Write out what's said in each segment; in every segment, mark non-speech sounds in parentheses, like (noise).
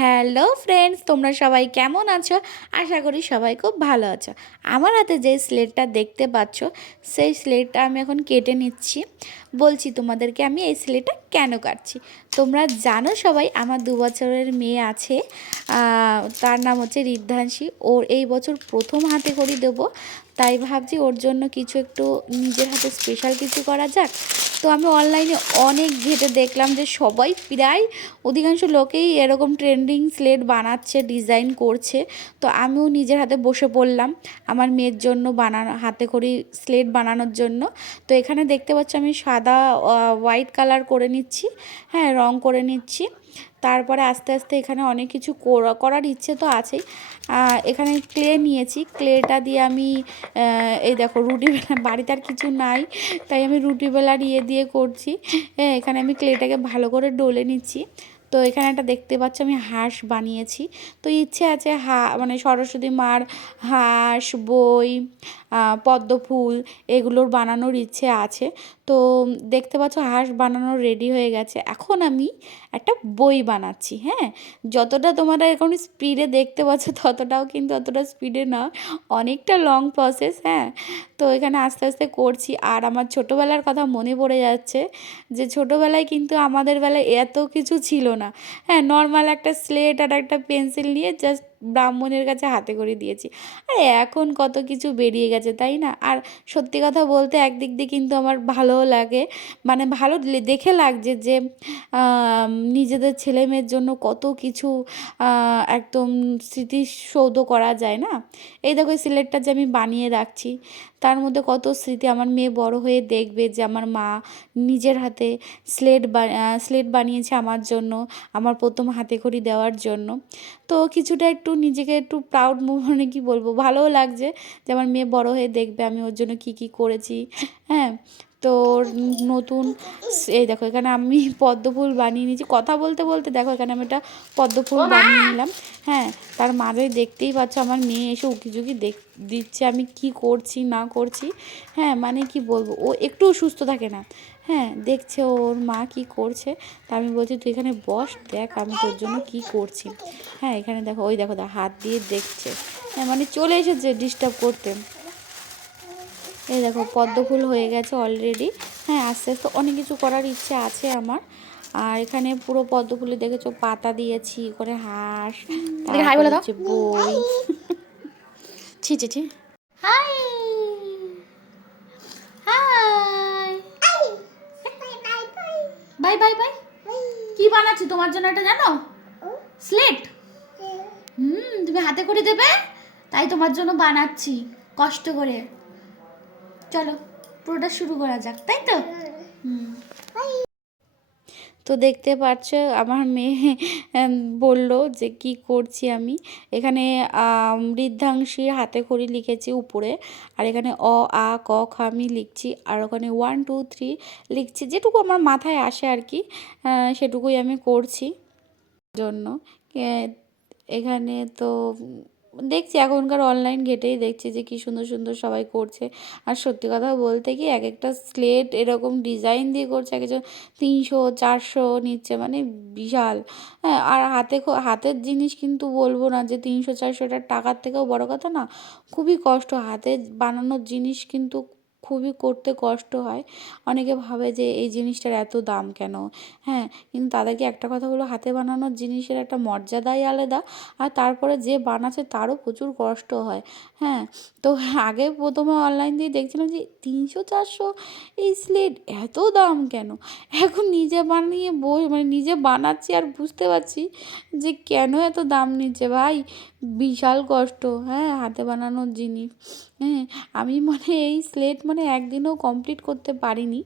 Hello friends, তোমরা সবাই কেমন আছো? আশা করি সবাই খুব ভালো আছো। আমার হাতে যে স্লেটটা দেখতে পাচ্ছ, সেই স্লেটটা আমি এখন কেটে নিচ্ছি। বলছি তোমাদেরকে আমি এই স্লেটটা কেন কাটছি? তোমরা জানো সবাই, আমার দু বছরের মেয়ে আছে তার নাম হচ্ছে রিদ্ধাংশী ওর এই বছর প্রথম হাতে করি দেবো। তাই ভাবছি ওর জন্য কিছু একটু নিজের হাতে স্পেশাল কিছু করা যাক। তো আমি অনলাইনে অনেক ঘেটে দেখলাম যে সবাই প্রায় অধিকাংশ লোকেই এরকম ট্রেন্ডিং স্লেট বানাচ্ছে ডিজাইন করছে। তো আমিও নিজের হাতে বসে পড়লাম আমার মেয়ের জন্য বানানো, হাতে করি স্লেট বানানোর জন্য। তো এখানে দেখতে পাচ্ছি আমি সাদা হোয়াইট কালার করে নিচ্ছি হ্যাঁ রং করে নিচ্ছি। তারপরে আস্তে আস্তে এখানে অনেক কিছু করা- করার ইচ্ছে তো আছেই। এখানে ক্লে নিয়েছি। ক্লেটা দিয়ে আমি এই দেখো রুটি বেলা, বাড়িতে আর কিছু নাই, তাই আমি রুটি বেলার ইয়ে দিয়ে করছি। হ্যাঁ এখানে আমি ক্লেটাকে ভালো করে ডলে নিচ্ছি। তো এখানে একটা দেখতে পাচ্ছ, আমি হাঁস বানিয়েছি। তো ইচ্ছে আছে হা মানে সরস্বতী মার হাঁস, বই পদ্ম ফুল এগুলোর বানানোর ইচ্ছে আছে। তো দেখতে পাচ্ছ, হাঁস বানানো রেডি হয়ে গেছে। এখন আমি একটা বই বানাচ্ছি হ্যাঁ? যতটা তোমরা এখন স্পিডে দেখতে পাচ্ছ, ততটাও কিন্তু অতটা স্পিডে না অনেকটা লং প্রসেস হ্যাঁ? তো এখানে আস্তে আস্তে করছি। আর আমার ছোটোবেলার কথা মনে পড়ে যাচ্ছে যে ছোটোবেলায় কিন্তু আমাদের বেলায় এত কিছু ছিল না। হ্যাঁ নর্মাল একটা স্লেট আর একটা পেন্সিল নিয়ে জাস্ট ব্রাহ্মণের কাছে হাতে করে দিয়েছি। আর এখন কত কিছু বেরিয়ে গেছে, তাই না? আর সত্যি কথা বলতে একদিক দিয়ে কিন্তু আমার ভালোও লাগে। মানে ভালো দেখে লাগছে যে নিজেদের ছেলে মেয়ের জন্য কত কিছু একদম স্মৃতিসৌধ করা যায়, না? এই দেখো, এই সিলেটটা যে আমি বানিয়ে রাখছি, তার মধ্যে কত স্মৃতি। আমার মেয়ে বড় হয়ে দেখবে যে, আমার মা নিজের হাতে স্লেট স্লেট বানিয়েছে আমার জন্য, আমার প্রথম হাতে খড়ি দেওয়ার জন্য। তো কিছুটা একটু নিজেকে একটু প্রাউড মানে কি বলব? ভালোও লাগছে যে আমার মেয়ে বড় হয়ে দেখবে আমি ওর জন্য কি কি করেছি। হ্যাঁ তো নতুন এই দেখো এখানে আমি পদ্ম ফুল বানিয়ে নিয়েছি। কথা বলতে বলতে দেখো এখানে আমি একটা পদ্ম ফুল বানিয়ে নিলাম। হ্যাঁ তার মাঝে দেখতেই পাচ্ছ আমার মেয়ে এসে উকি ঝুঁকি দেখ দিচ্ছে। আমি কি করছি না করছি? হ্যাঁ মানে কি বলব? ও একটুও সুস্থ থাকে না। হ্যাঁ দেখছে ওর মা কি করছে। তা আমি বলছি তুই এখানে বস দেখ আমি তোর জন্য কি করছি। হ্যাঁ এখানে দেখো ওই দেখো দেখো হাত দিয়ে দেখছে। হ্যাঁ মানে চলে এসেছে ডিস্টার্ব করতে। এই দেখো পদ্ম ফুল হয়ে গেছে অলরেডি হ্যাঁ আস্তে আস্তে অনেক কিছু করার ইচ্ছে আছে আমার। আর এখানে পুরো পদ্ম ফুলে দেখেছ পাতা দিয়েছি করে হাঁস হাই বলে দাও। বই। ছি ছি ছি। Hi hi bye bye bye কি বানাচ্ছি তোমার জন্য এটা জানো? স্লেট হুম তুমি হাতে করে দেবে তাই তোমার জন্য বানাচ্ছি কষ্ট করে। চলো পুরোটা শুরু করা যাক তাই তো? তো দেখতে পাচ্ছ আমার মেয়ে বলল যে কি করছি আমি। এখানে আম, বৃদ্ধাংশীর হাতে খড়ি লিখেছি উপরে আর এখানে অ আ ক খ আমি লিখছি আর ওখানে ওয়ান টু থ্রি লিখছি। যেটুকু আমার মাথায় আসে আর কি সেটুকুই আমি করছি। জন্য এখানে তো দেখছি এখনকার অনলাইন ঘেটেই দেখছি যে কি সুন্দর সুন্দর সবাই করছে। আর সত্যি কথা বলতে কি এক একটা স্লেট এরকম ডিজাইন দিয়ে করছে, এক একজন তিনশো, চারশো নিচ্ছে মানে বিশাল। হ্যাঁ আর হাতে হাতের জিনিস কিন্তু বলব না যে তিনশো, চারশো টাকার থেকেও বড় কথা না। খুবই কষ্ট, হাতে বানানোর জিনিস কিন্তু খুবই করতে কষ্ট হয়। অনেকে ভাবে যে এই জিনিসটার এত দাম কেন? হ্যাঁ কিন্তু তাদেরকে একটা কথা হলো হাতে বানানোর জিনিসের একটা মর্যাদাই আলাদা আর তারপরে যে বানাচ্ছে তারও প্রচুর কষ্ট হয়। হ্যাঁ তো আগে প্রথমে অনলাইন দিয়ে দেখছিলাম যে তিনশো চারশো এই স্লেট এত দাম কেন? এখন নিজে বানিয়ে বই মানে নিজে বানাচ্ছি আর বুঝতে পারছি যে কেন এত দাম নিচ্ছে ভাই? বিশাল কষ্ট। হ্যাঁ হাতে বানানোর জিনিস। হ্যাঁ আমি মানে এই স্লেট মানে একদিনও কমপ্লিট করতে পারিনি,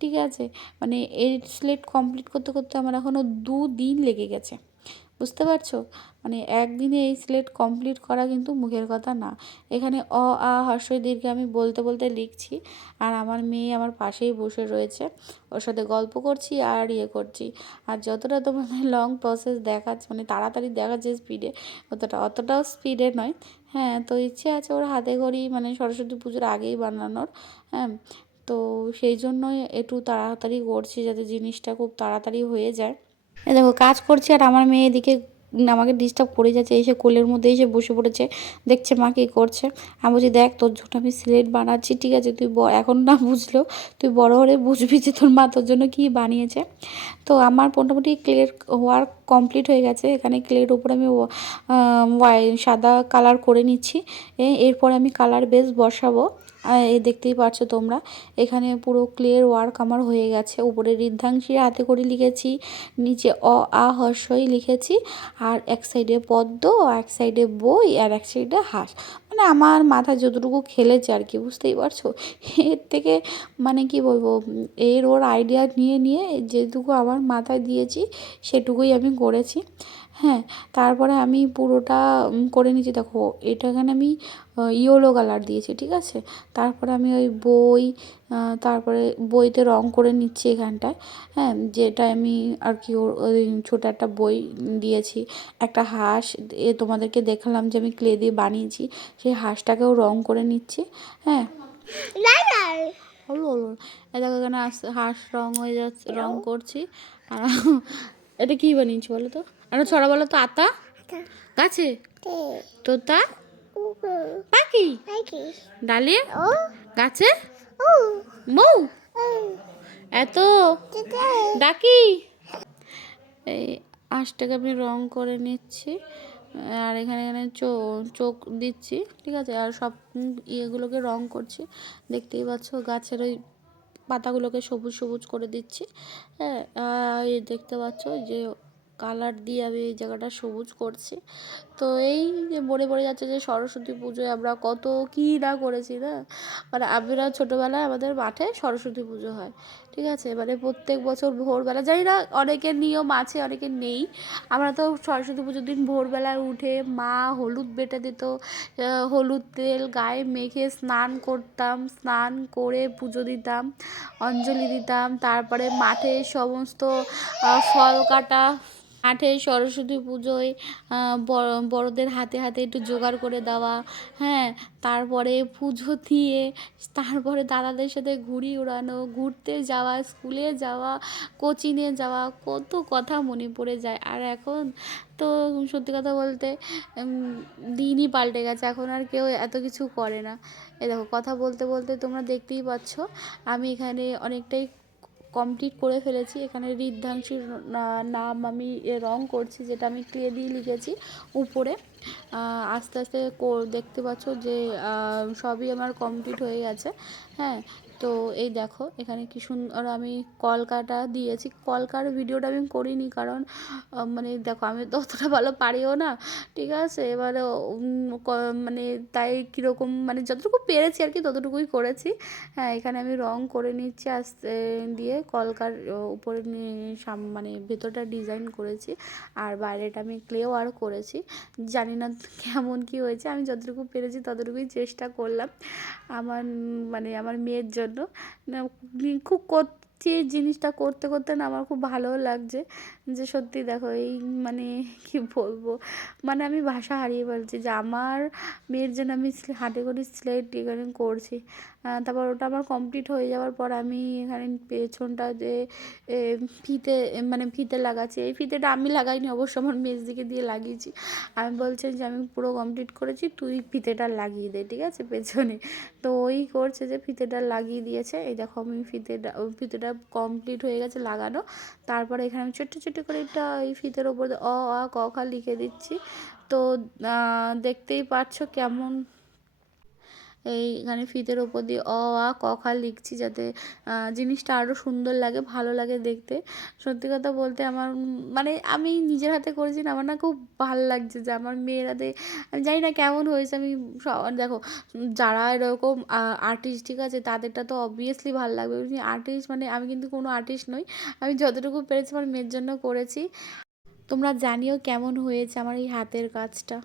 ঠিক আছে? মানে এই স্লেট কমপ্লিট করতে করতে আমার এখনও দু দিন লেগে গেছে। বুঝতে পারছ? মানে একদিনে এই স্লেট কমপ্লিট করা কিন্তু মুখের কথা না। এখানে অ, আ, হর্ষই দীর্ঘে আমি বলতে বলতে লিখছি আর আমার মেয়ে আমার পাশেই বসে রয়েছে। ওর সাথে গল্প করছি আর ইয়ে করছি। আর যতটা তোমাদের লং প্রসেস দেখাচ্ছে মানে তাড়াতাড়ি দেখাচ্ছে স্পিডে অতটা, অতটাও স্পিডে নয়। হ্যাঁ তো ইচ্ছে আছে ওর হাতে ঘড়ি মানে সরস্বতী পুজোর আগেই বানানোর। হ্যাঁ তো সেই জন্যই একটু তাড়াতাড়ি করছি যাতে জিনিসটা খুব তাড়াতাড়ি হয়ে যায়। দেখো, কাজ করছি আর আমার মেয়ে এদিকে আমাকে ডিস্টার্ব করে যাচ্ছে, এসে কোলের মধ্যে এসে বসে পড়েছে। দেখছে মা কী করছে। আমি বলছি, দেখ, তোর জন্য আমি সিলেট বানাচ্ছি, ঠিক আছে? তুই এখন না বুঝলেও তুই বড় হলে বুঝবি যে তোর মা তোর জন্য কী বানিয়েছে। তো আমার মোটামুটি ক্লের ওয়ার্ক কমপ্লিট হয়ে গেছে। এখানে ক্লের উপর আমি সাদা কালার করে নিচ্ছি। এরপর আমি কালার বেস বসাবো। এই দেখতেই পাচ্ছ তোমরা। এখানে পুরো ক্লিয়ার ওয়ার্ক আমার হয়ে গেছে। উপরে ঋদ্ধাংশী হাতে করে লিখেছি, নিচে অ, আ হর্ষই লিখেছি, আর এক সাইডে পদ্ম এক সাইডে বই, আর এক সাইডে হাঁস। মানে আমার মাথা যতটুকু খেলেছে আর কি, বুঝতেই পারছ? এর থেকে মানে কি বলব, এর ওর আইডিয়া নিয়ে নিয়ে যেটুকু আমার মাথায় দিয়েছি, সেটুকুই আমি করেছি। হ্যাঁ তারপরে আমি পুরোটা করে নিয়েছি। দেখো এটা এখানে আমি ইয়েলো কালার দিয়েছি ঠিক আছে? তারপরে আমি ওই বই তারপরে বইতে রং করে নিচ্ছি এখানটায়। হ্যাঁ যেটা আমি আর কি ওর ওই ছোটো একটা বই দিয়েছি। একটা হাঁস এ তোমাদেরকে দেখালাম যে আমি ক্লে দিয়ে বানিয়েছি। সেই হাঁসটাকেও রং করে নিচ্ছি। হ্যাঁ। হলো দেখো এখানে হাঁস রং হয়ে যাচ্ছে রং করছি। আর (laughs) এটা কি বানিয়েছি বলো তো? একটা ছড়া বলো তো আতা? গাছে? তোতা? পাখি? ডালিয়ে গাছে? মৌ? এত? ডাকি? এই আঁশটাকে আমি রং করে নিচ্ছি আর এখানে এখানে চো- চোখ দিচ্ছি ঠিক আছে? আর সব ইয়েগুলোকে রং করছি। দেখতেই পাচ্ছ গাছের ওই পাতাগুলোকে সবুজ সবুজ করে দিচ্ছি হ্যাঁ? আর দেখতে পাচ্ছ যে কালার দিয়ে আমি এই জায়গাটা সবুজ করছি। তো এই যে মনে পড়ে যাচ্ছে যে সরস্বতী পুজোয় আমরা কত কী না করেছি না? মানে আমরা ছোটোবেলায় আমাদের মাঠে সরস্বতী পুজো হয়, ঠিক আছে? মানে প্রত্যেক বছর ভোরবেলা জানি না অনেকের নিয়ম আছে, অনেকের নেই। আমরা তো সরস্বতী পুজোর দিন ভোরবেলায় উঠে মা হলুদ বেটে দিত হলুদ তেল গায়ে মেখে স্নান করতাম, স্নান করে পুজো দিতাম, অঞ্জলি দিতাম, তারপরে মাঠে সমস্ত ফল কাটা মাঠে সরস্বতী পুজোয় বড়- বড়দের হাতে হাতে একটু জোগাড় করে দেওয়া হ্যাঁ তারপরে পুজো দিয়ে, তারপরে দাদাদের সাথে ঘুড়ি উড়ানো ঘুরতে যাওয়া, স্কুলে যাওয়া কোচিংয়ে যাওয়া, কত কথা মনে পড়ে যায়। আর এখন তো সত্যি কথা বলতে দিনই পাল্টে গেছে। এখন আর কেউ এত কিছু করে না। এ দেখো, কথা বলতে বলতে তোমরা দেখতেই পাচ্ছ, আমি এখানে অনেকটাই কমপ্লিট করে ফেলেছি। এখানে ঋদ্ধাংশীর নাম আমি রং করছি, যেটা আমি ক্লে দিয়ে লিখেছি উপরে। আস্তে আস্তে দেখতে পাচ্ছ যে সবই আমার কমপ্লিট হয়ে গেছে। হ্যাঁ তো এই দেখো, এখানে কি সুন্দর আমি কলকাটা দিয়েছি। কলকার ভিডিওটা আমি করিনি কারণ মানে দেখো, আমি তো অতটা ভালো পারিও না, ঠিক আছে? এবারে মানে তাই কীরকম মানে যতটুকু পেরেছি আর কি ততটুকুই করেছি। হ্যাঁ এখানে আমি রং করে নিচ্ছি আস্তে দিয়ে, কলকার উপরে মানে ভেতরটা ডিজাইন করেছি আর বাইরেটা আমি ক্লেও আর করেছি। জানি না কেমন কি হয়েছে, আমি যতটুকু পেরেছি ততটুকুই চেষ্টা করলাম। আমার মানে আমার মেয়ের জন্য। খুব করছি জিনিসটা করতে করতে না আমার খুব ভালোও লাগছে। যে সত্যি দেখো এই মানে কি বলব? মানে আমি ভাষা হারিয়ে ফেলছি যে আমার মেয়ের জন্য আমি হাতে করে স্লেট এখানে করছি। তারপর ওটা আমার কমপ্লিট হয়ে যাওয়ার পর আমি এখানে পেছনটা যে ফিতে মানে ফিতে লাগাচ্ছি। এই ফিতেটা আমি লাগাইনি, অবশ্য আমার মেজদিকে দিয়ে লাগিয়েছি। আমি বলছে যে আমি পুরো কমপ্লিট করেছি, তুই ফিতেটা লাগিয়ে দে, ঠিক আছে? পেছনে। তো ওই করছে যে ফিতেটা লাগিয়ে দিয়েছে। এই দেখো আমি ফিতেটা ও ফিতেটা কমপ্লিট হয়ে গেছে লাগানো। তারপরে এখানে আমি ছোট্ট ছোট্ট করে একটা এই ফিতের ওপর অ আ ক, খ লিখে দিচ্ছি। তো দেখতেই পাচ্ছ কেমন এই এখানে ফিতের ওপর দিয়ে অ, আ, ক, খ লিখছি যাতে জিনিসটা আরও সুন্দর লাগে, ভালো লাগে দেখতে। সত্যি কথা বলতে আমার মানে আমি নিজের হাতে করেছি না, আমার না খুব ভালো লাগছে যে আমার মেয়ের হাতে আমি জানি না কেমন হয়েছে, আমি দেখো, যারা এরকম আর্টিস্ট ঠিক আছে, তাদেরটা তো অবভিয়াসলি ভালো লাগবে। আর্টিস্ট মানে আমি কিন্তু কোনো আর্টিস্ট নই, আমি যতটুকু পেরেছি আমার মেয়ের জন্য করেছি। তোমরা জানিও কেমন হয়েছে আমার এই হাতের কাজটা।